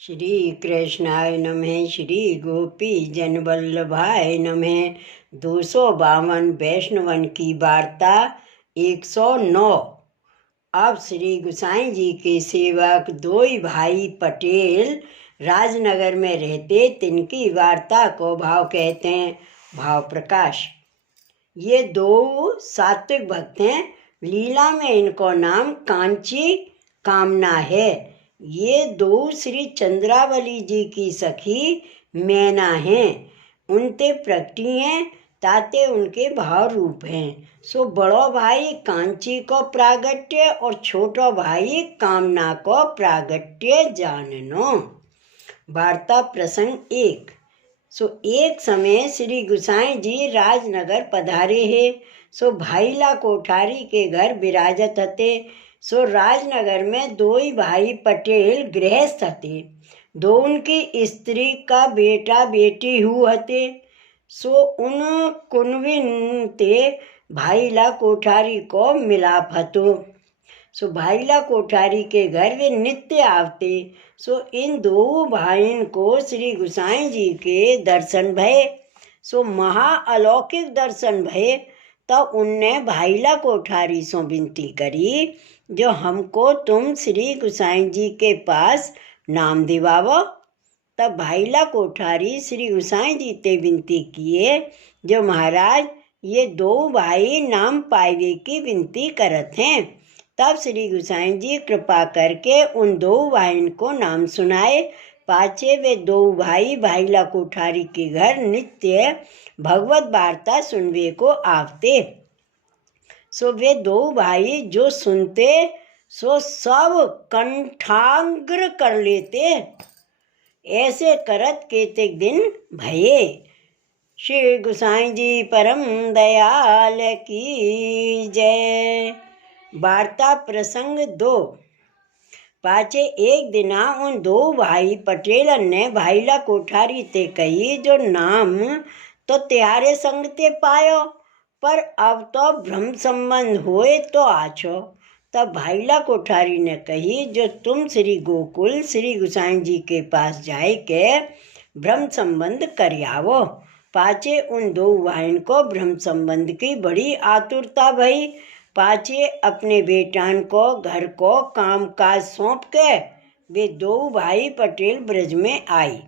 श्री कृष्णाय नमः। श्री गोपी जन वल्लभाय नमः। 252 वैष्णवन की वार्ता 109। अब श्री गुसाई जी के सेवक दो भाई पटेल राजनगर में रहते, तिनकी वार्ता को भाव कहते हैं। भाव प्रकाश। ये दो सात्विक भक्त हैं। लीला में इनको नाम कांची कामना है। ये दो श्री चंद्रावली जी की सखी मैना हैं। उनते प्रकटी हैं, ताते उनके भाव रूप हैं। सो बड़ो भाई कांची को प्रागट्य और छोटो भाई कामना को प्रागट्य जाननो। वार्ता प्रसंग 1। सो एक समय श्री गुसाई जी राजनगर पधारे है। सो भाईला कोठारी के घर विराजत हते। सो राजनगर में दो भाई पटेल गृहस्थ हते। दो उनकी स्त्री का बेटा बेटी हते। सो उन कुनविन ते भाईला कोठारी को मिलाप हतो। सो भाईला कोठारी के घर वे नित्य आवते। सो इन दो भाइयों को श्री गुसाई जी के दर्शन भये। सो महा अलौकिक दर्शन भये। तब उनने भाईला कोठारी सो विनती करी, जो हमको तुम श्री गुसाई जी के पास नाम दिवावो। तब भाईला कोठारी श्री गुसाई जी ते विनती किए, जो महाराज ये दो भाई नाम पाइवे की विनती करत हैं। तब श्री गुसाई जी कृपा करके उन दो भाइयों को नाम सुनाए। पाछे वे दो भाई भाईला कोठारी के घर नित्य भगवत वार्ता सुनवे को आवते। सो वे दो भाई जो सुनते सो सब कंठाग्र कर लेते। ऐसे करत केतेक दिन भये। श्री गुसाई जी परम दयाल की जय। वार्ता प्रसंग 2। पाछे एक दिना उन दो भाई पटेलन ने भाईला कोठारी ते कही, जो नाम तो त्यारे संग ते पायो, पर अब तो ब्रह्म संबंध होए तो आछो। तब भाईला कोठारी ने कही, जो तुम श्री गोकुल श्री गुसाई जी के पास जाए के ब्रह्म संबंध कर आवो। पाछे उन दो भाइयों को ब्रह्म संबंध की बड़ी आतुरता भई। पाछे अपने बेटान को घर को काम काज सौंप के वे दो भाई पटेल ब्रज में आई।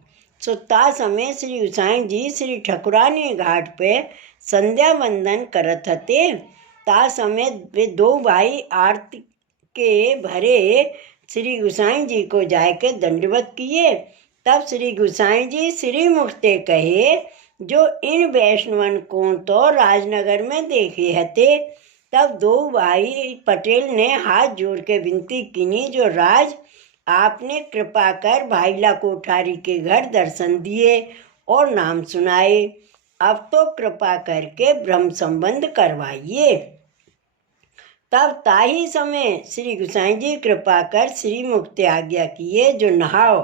सो ता समय श्री गुसाई जी श्री ठकुरानी घाट पे संध्या वंदन करत हते। ता समय वे दो भाई आरती के भरे श्री गुसाई जी को जाके दंडवत किए। तब श्री गुसाई जी श्री मुखते कहे, जो इन वैष्णवन को तो राजनगर में देखे हते। तब दो भाई पटेल ने हाथ जोड़ के विनती की, जो राज आपने कृपा कर भाईला कोठारी के घर दर्शन दिए और नाम सुनाए। अब तो कृपा करके ब्रह्म संबंध करवाइए। तब ताही समय श्री गुसाई जी कृपा कर श्री मुक्ति आज्ञा किए, जो नहाओ।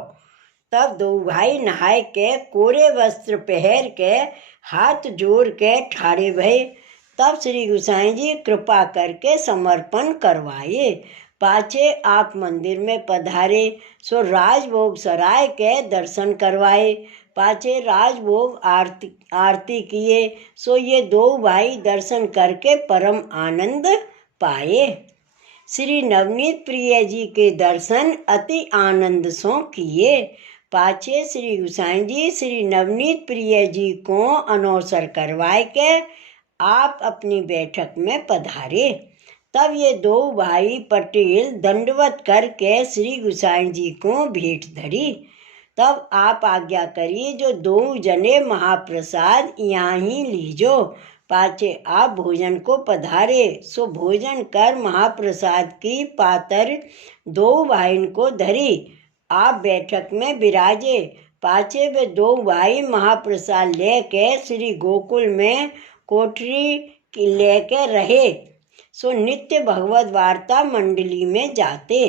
तब दो भाई नहाए के कोरे वस्त्र पहर के हाथ जोड़ के ठाड़े भये। तब श्री गुसाई जी कृपा करके समर्पण करवाए। पाछे आप मंदिर में पधारे। सो राजभोग सराय के दर्शन करवाए। पाछे राजभोग आरती किए। सो ये दो भाई दर्शन करके परम आनंद पाए। श्री नवनीत प्रिय जी के दर्शन अति आनंद सो किए। पाछे श्री गुसाई जी श्री नवनीत प्रिय जी को अनौसर करवाए के आप अपनी बैठक में पधारे। तब ये दो भाई पटेल दंडवत करके श्री गुसाई जी को भेंट धरी। तब आप आज्ञा करी, जो दो जने महाप्रसाद यहाँ ही लीजो। पाछे आप भोजन को पधारे। सो भोजन कर महाप्रसाद की पातर दो भाइयों को धरी। आप बैठक में विराजे। पाछे वे दो भाई महाप्रसाद लेके श्री गोकुल में कोठरी लेके रहे। सो नित्य भगवत वार्ता मंडली में जाते।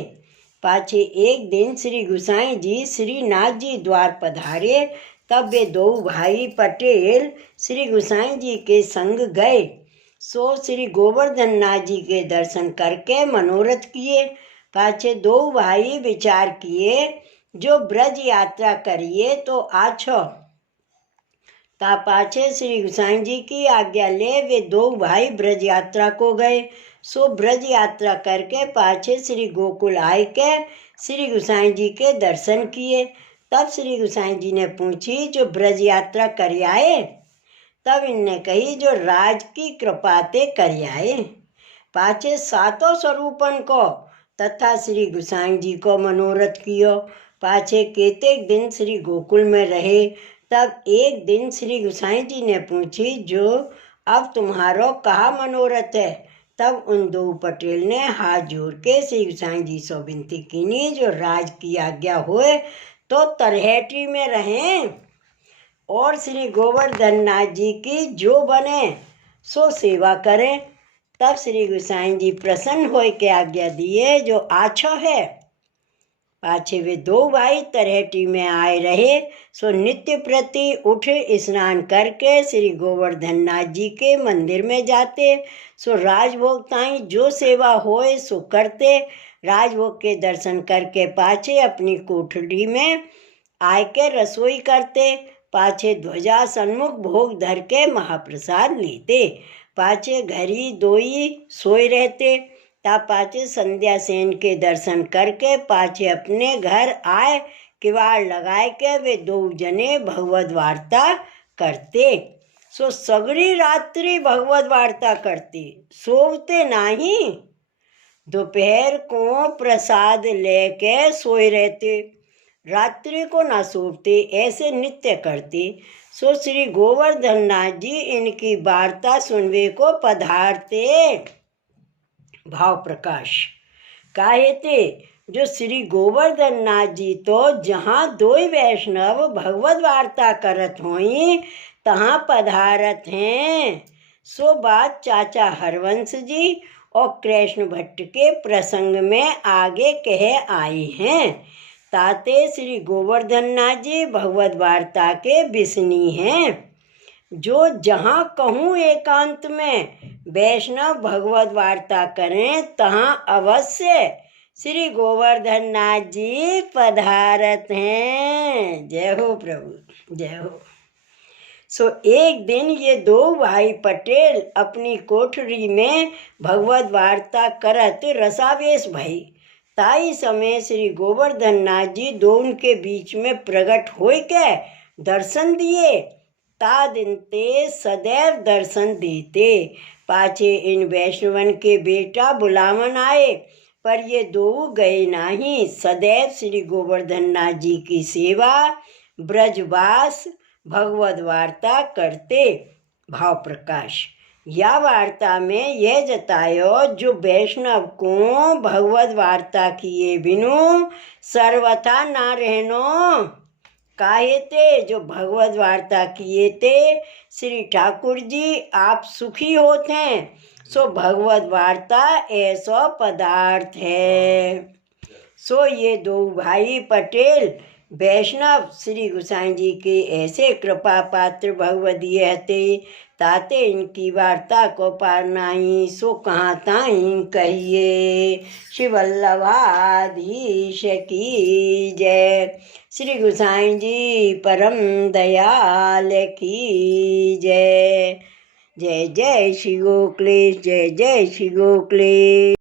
पाछे एक दिन श्री गुसाई जी श्री नाथ जी द्वार पधारे। तब वे दो भाई पटेल श्री गुसाई जी के संग गए। सो श्री गोवर्धन नाथ जी के दर्शन करके मनोरथ किए। पाछे दो भाई विचार किए, जो ब्रज यात्रा करिए तो आछो। ता पाछे श्री गुसाई जी की आज्ञा ले वे दो भाई ब्रज यात्रा को गए। सो ब्रज यात्रा करके पाछे श्री गोकुल आए के श्री गुसाई जी के दर्शन किए। तब श्री गुसाई जी ने पूछी जो ब्रज यात्रा कर आए। तब इनने कही जो राज की कृपा ते कर आए। पाछे सातों स्वरूपन को तथा श्री गुसाई जी को मनोरथ कियो। पाछे केतेक दिन श्री गोकुल में रहे। तब एक दिन श्री गुसाई जी ने पूछी जो अब तुम्हारो कहा मनोरथ है। तब उन दो पटेल ने हाथ जोड़ के श्री गुसाई जी से विनती कीनी जो राज की आज्ञा होए तो तरहेटी में रहें और श्री गोवर्धन नाथ जी की जो बने सो सेवा करें। तब श्री गुसाई जी प्रसन्न होए के आज्ञा दिए जो आछो है। पाछे वे दो भाई तरहेटी में आए रहे। सो नित्य प्रति उठ स्नान करके श्री गोवर्धन नाथ जी के मंदिर में जाते। सो राजभोग ताई जो सेवा होए सो करते। राजभोग के दर्शन करके पाछे अपनी कोठरी में आय के रसोई करते। पाछे ध्वजा सन्मुख भोग धर के महाप्रसाद लेते। पाछे घरी दोई सोए रहते। ता पाछे संध्या सेन के दर्शन करके पाछे अपने घर आए किवाड़ लगाए के वे दो जने भगवत वार्ता करते। सो सगड़ी रात्रि भगवत वार्ता करते सोवते नहीं। दोपहर को प्रसाद लेके सोए रहते। रात्रि को ना सोते ऐसे नित्य करते। सो श्री गोवर्धन नाथ जी इनकी वार्ता सुनवे को पधारते। भाव प्रकाश काहे ते जो श्री गोवर्धन नाथ जी तो जहाँ दोई वैष्णव भगवत वार्ता करत होई तहाँ पधारत हैं। सो बात चाचा हरवंश जी और कृष्ण भट्ट के प्रसंग में आगे कहे आई हैं। ताते श्री गोवर्धन नाथ जी भगवत वार्ता के बिसनी हैं। जो जहाँ कहूँ एकांत में वैष्णव भगवत वार्ता करें तहाँ अवश्य श्री गोवर्धन नाथ जी पधारत हैं। जय हो प्रभु, जय हो। सो एक दिन ये दो भाई पटेल अपनी कोठरी में भगवत वार्ता करत रसावेश भई। ताई समय श्री गोवर्धन नाथ जी दोनों के बीच में प्रकट होय के दर्शन दिए। ता दिन ते सदैव दर्शन देते। पाछे इन वैष्णवन के बेटा बुलावन आए पर ये दो गए नहीं। सदैव श्री गोवर्धन नाथ जी की सेवा ब्रजवास भगवत वार्ता करते। भाव प्रकाश या वार्ता में यह जतायो जो वैष्णव को भगवत वार्ता किए बिनु सर्वथा ना रहनो। काहे ते जो भगवत वार्ता किए ते श्री ठाकुर जी आप सुखी होते हैं। सो भगवत वार्ता ऐसा पदार्थ है। सो ये दो भाई पटेल वैष्णव श्री गोसाई जी के ऐसे कृपा पात्र भगवदीय हते। ताते इनकी वार्ता को पार नाही सो कहाँ ताई कहिए। श्री वल्लभाधीश की जय। श्री गोसाई जी परम दयाल की जय। जय जय श्री गोखलेश, जय जय श्री गोखलेश।